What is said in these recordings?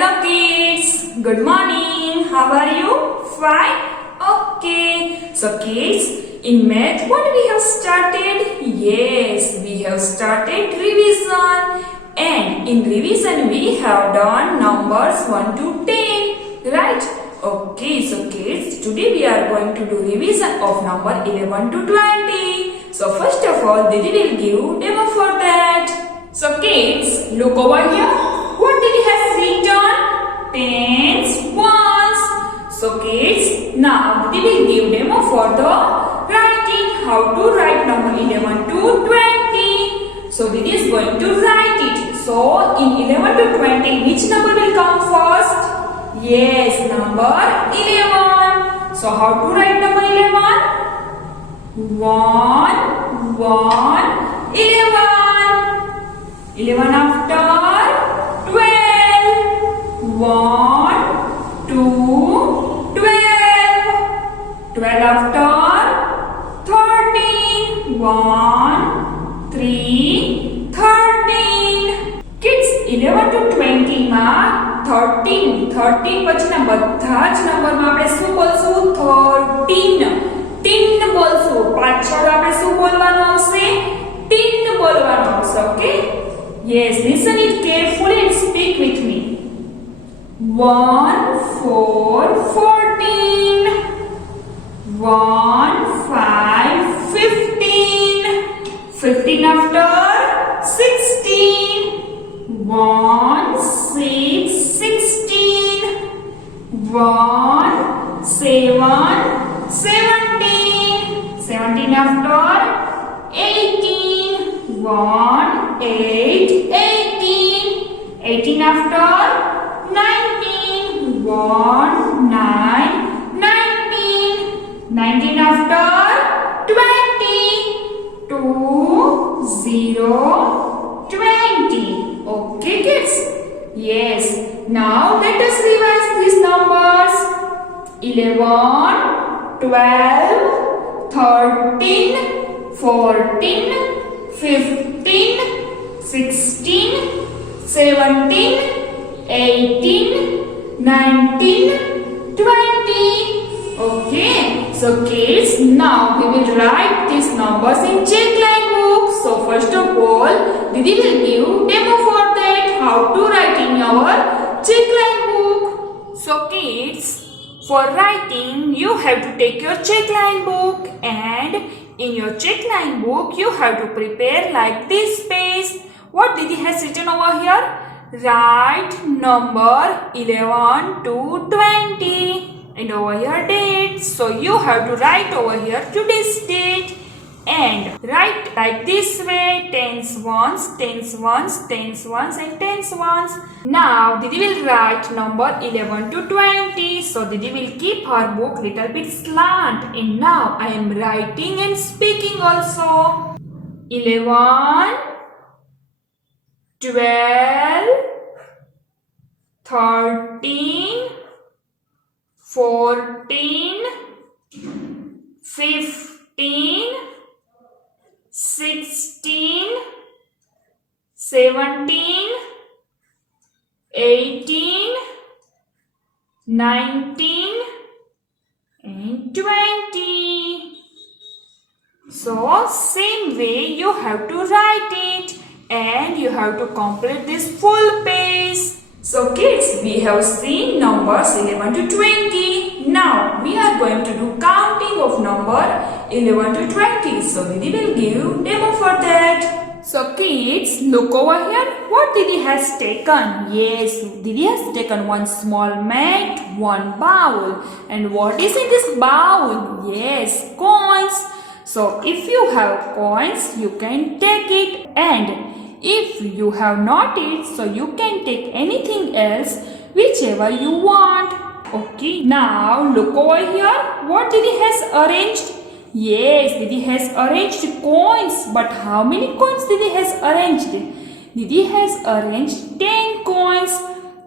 Hello kids, good morning. How are you? Fine? Okay. So kids, in math what we have started? Yes, we have started revision. And in revision we have done numbers 1 to 10. Right? Okay, so kids, today we are going to do revision of number 11 to 20. So first of all, Didi will give demo for that. So kids, look over here. What Didi has written? Tens, ones. So kids, now Didi will give demo for the writing. How to write number 11 to 20. So Didi is going to write it. So in 11 to 20, which number will come first? Yes, number 11. So how to write number 11? 1, 1, 11. 11 after 12. 1, 2, 12. 12 after 13. 1, 3, 13. Kids, 11 to 20 માં 13 પછીના બધા જ નંબરમાં આપણે શું બોલશું? 13 બોલશું. પાછળ આપણે શું બોલવાનું આવશે? 10 બોલવાનું આવશે. Okay? Yes, listen it carefully and speak with me. 1, 4, 14. 1, 5, 15. 15 after 16. 1, 6, 16. 1, 7, 17. 17 after 18. 1, 8, 18. 18 after 19. 1, 9, 19. 19 after 20. 2, 0, 20. Okay kids? Yes. Now let us revise these numbers. 11, 12, 13, 14, 15, 16, 17, 18, 19, 20. Okay. So kids, now we will write these numbers in checkline book. So first of all, Didi will give demo for that, how to write in our checkline book. So kids, for writing you have to take your checkline book, and in your checkline book you have to prepare like this page. What Didi has written over here? Write number 11 to 20. And over here date. So you have to write over here today's date and write like this way: tens ones, tens ones, tens ones and tens ones. Now Didi will write number 11 to 20. So Didi will keep her book little bit slant, and now I am writing and speaking also. 11, 12, 13, 14, 15, 16, 17, 18, 19 and 20. So same way you have to write it, and you have to complete this full page. So kids, we have seen numbers 11 to 20. Now we are going to do counting of number 11 to 20. So Didi will give demo for that. So kids, look over here. What Didi has taken? Yes, Didi has taken one small mat, one bowl. And what is in this bowl? Yes, coins. So if you have coins, you can take it, and if you have not it, so you can take anything else, whichever you want. Okay, now look over here. What Didi has arranged? Yes, Didi has arranged coins. But how many coins Didi has arranged? Didi has arranged 10 coins,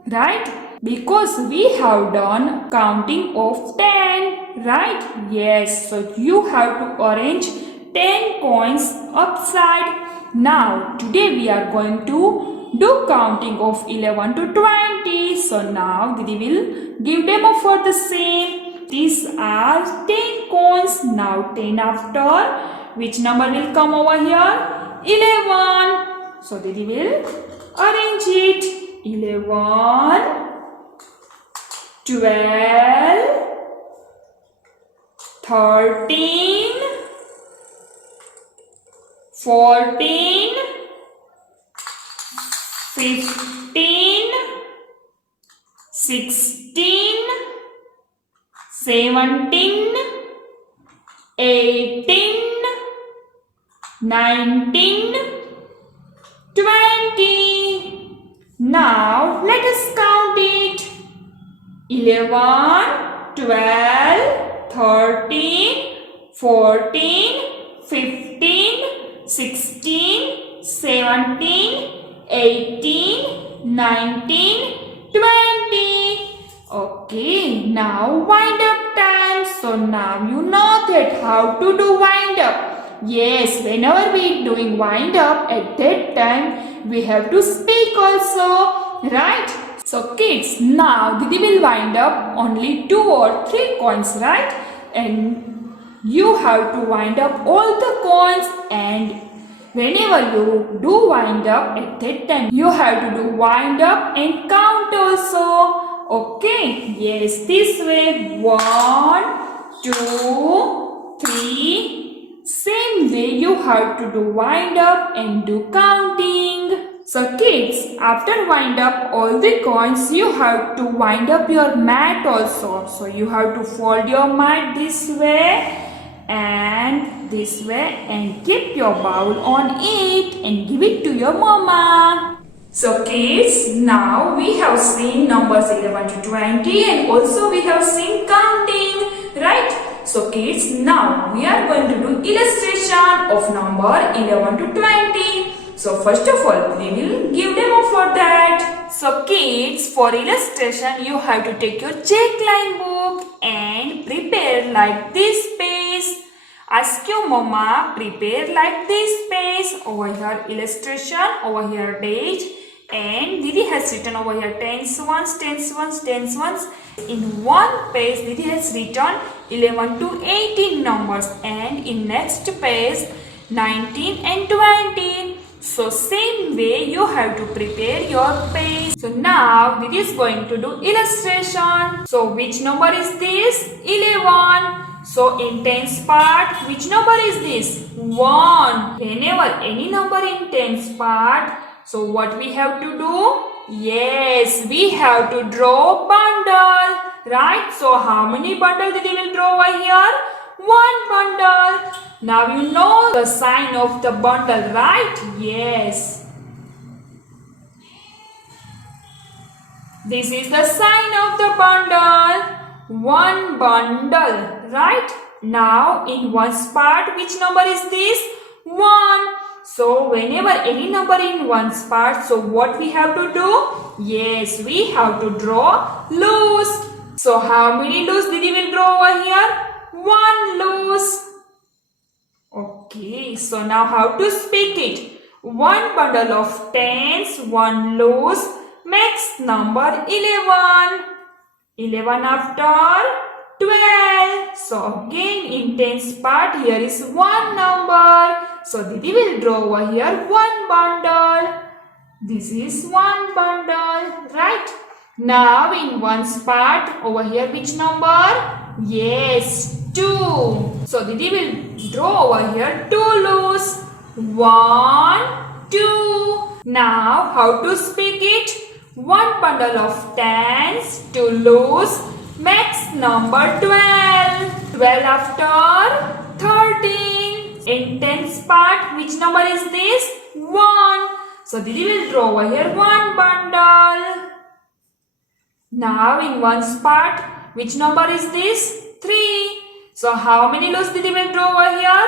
right? Because we have done counting of 10, right? Yes, so you have to arrange 10 coins upside. Now, today we are going to do counting of 11 to 20. So now Didi will give demo for the same. These are 10 coins. Now 10 after. Which number will come over here? 11. So Didi will arrange it. 11, 12, 13, 14, 15, 16, 17, 18, 19, 20. Now let us count it. 11, 12, 13, 14, 15, 16, 17, 18, 19, 20. Okay, now wind up time. So now you know that how to do wind up. Yes, whenever we doing wind up, at that time we have to speak also, right? So kids, now Didi will wind up only 2 or 3 coins, right? And you have to wind up all the coins, and whenever you do wind up, at that time you have to do wind up and count also. Okay, yes, this way 1, 2, 3. Same way you have to do wind up and do counting. So kids, after wind up all the coins, you have to wind up your mat also. So you have to fold your mat this way and this way and keep your bowl on it and give it to your mama. So kids, now we have seen numbers 11 to 20 and also we have seen counting, right? So kids, now we are going to do illustration of number 11 to 20. So first of all, we will give demo for that. So kids, for illustration, you have to take your check line book and prepare like this page. Ask your mama, prepare like this page. Over here illustration, over here date. And Didi has written over here tens ones, tens ones, tens ones. In one page, Didi has written 11 to 18 numbers, and in next page 19 and 20. So same way you have to prepare your page. So now Didi is going to do illustration. So which number is this? 11. So in tens part, which number is this? 1. Whenever any number in tens part, so what we have to do? Yes, we have to draw bundle, right? So how many bundles Didi will draw over here? 1 bundle. Now you know the sign of the bundle, right? Yes. This is the sign of the bundle. 1 bundle, right? Now in ones part, which number is this? 1. So whenever any number in ones part, so what we have to do? Yes, we have to draw loose. So how many loose Didi will draw over here? 1 loose. Okay, so now how to speak it? 1 bundle of tens, 1 loose makes number 11. 11 after 12. So again in tens part, here is 1 number. So Didi will draw over here 1 bundle. This is 1 bundle, right? Now in ones part, over here which number? Yes, 2. So Didi will draw over here 2 loose. 1, 2. Now how to speak it? 1 bundle of tens, 2 loose makes number 12. 12 after 13. In tens part, which number is this? 1. So Didi will draw over here 1 bundle. Now in ones part, which number is this? 3. So how many loaves Didi will draw over here?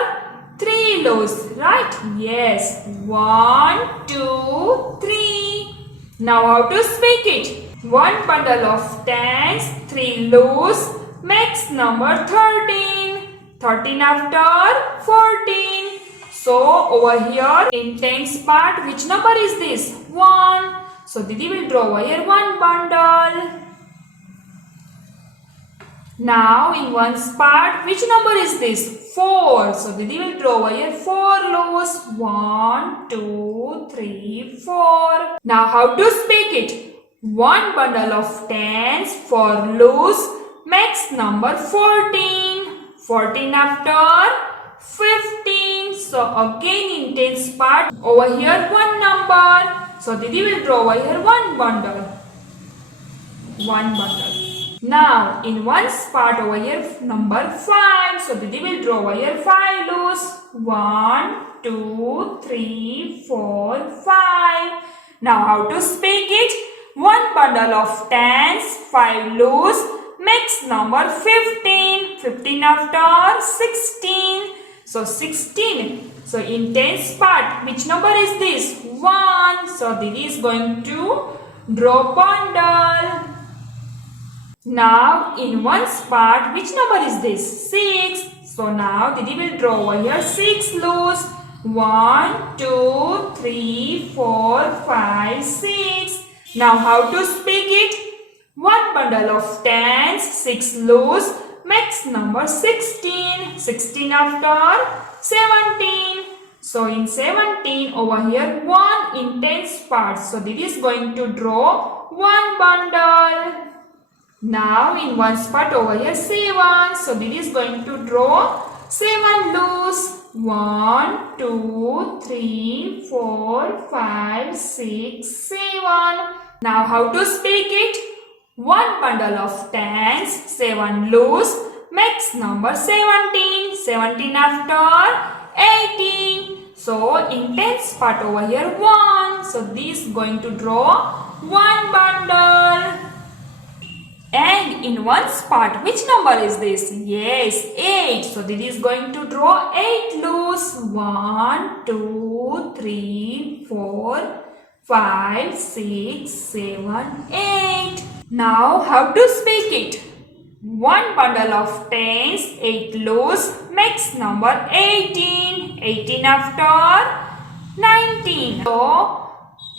3 loaves, right? Yes. 1, 2, 3. Now how to speak it? 1 bundle of tens, 3 loaves makes number 13. 13 after 14. So over here in tens part, which number is this? 1. So Didi will draw over here 1 bundle. Now in one part, which number is this? 4. So Didi will draw over here 4 loaves. 1, 2, 3, 4. Now how to speak it? One bundle of tens for loaves makes number 14. 14 after 15. So again in tens part, over here one number. So Didi will draw over here one bundle. One bundle. Now in one part over here number 5. So Didi will draw over here 5 loaves. 1, 2, 3, 4, 5. Now how to speak it? One bundle of tens, 5 loaves makes number 15. 15 after 16. So 16. So in tens part, which number is this? 1. So Didi is going to draw bundle. Now in one's part, which number is this? 6. So now Didi will draw over here 6 loaves. 1, 2, 3, 4, 5, 6. Now how to speak it? One bundle of tens, 6 loaves makes number 16. 16 after 17. So in 17 over here 1 in tens part. So Didi is going to draw 1 bundle. Now in one spot over here 7. So Didi is going to draw 7 loaves. 1, 2, 3, 4, 5, 6, 7. Now how to speak it? One bundle of tens, 7 loaves makes number 17. 17 after 18. So in tens part over here 1. So this is going to draw 1 bundle. And in one part, which number is this? Yes, 8. So Didi is going to draw 8 loaves. 1, 2, 3, 4, 5, 6, 7, 8. Now how to speak it? One bundle of tens, 8 loaves makes number 18. 18 after 19. So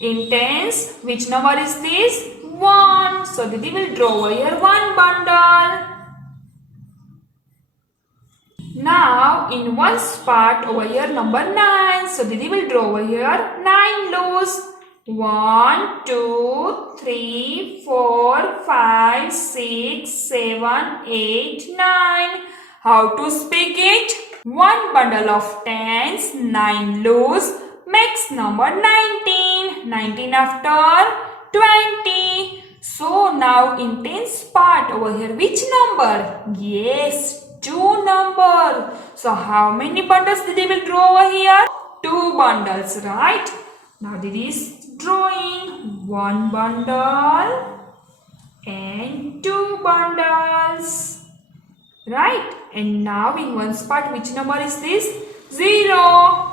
in tens, which number is this? 1. So Didi will draw over here 1 bundle. Now in one part over here number 9. So Didi will draw over here 9 loaves. 1, 2, 3, 4, 5, 6, 7, 8, 9. How to speak it? One bundle of tens, 9 loaves makes number 19. 19 after 20. So now in tens part over here, which number? Yes, 2 number. So how many bundles Didi will draw over here? 2 bundles, right? Now Didi is drawing 1 bundle and 2 bundles, right? And now in one part, which number is this? 0.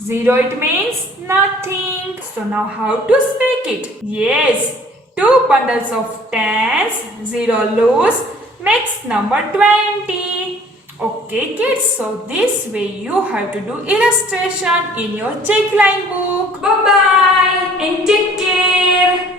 0 it means nothing. So now how to speak it? Yes, 2 bundles of tens, 0 loaves makes number 20. Okay kids, so this way you have to do illustration in your check line book. Bye bye and take care.